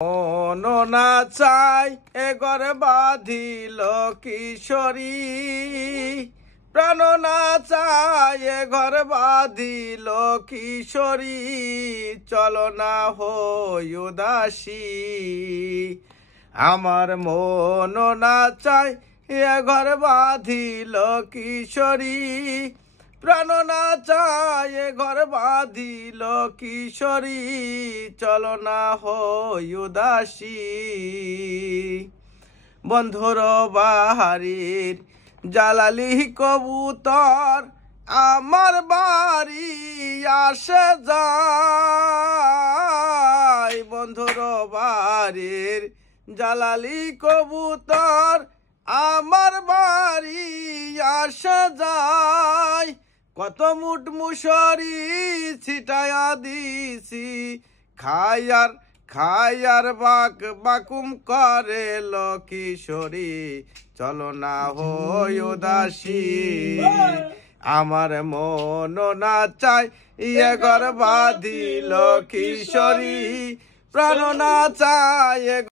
মন না চাই এ ঘর বাঁধিল কিশোরী, প্রাণ না চাই এ ঘর বাঁধিল কিশোরী, চলো না হই উদাসী। আমার মন না চাই এ ঘর বাঁধিল কিশোরী, প্রাণ না চায় ঘর বাঁধিল কিশোরী, চলো না হই উদাসী। বন্ধুর বাহারির জালালি কবুতর আমার বাড়ি আসে যায়, বন্ধুর বাড়ির জালালি কবুতর আমার বাড়ি আসে যায়। কত মুঠ মুসরি ছিটায়া দিছি, খায়ার বাকুম করে কিশোরী, চলো না হই উদাসী। আমার মন না চাই ইয়ে ঘর বাঁধিল কিশোরী, প্রাণ না চায়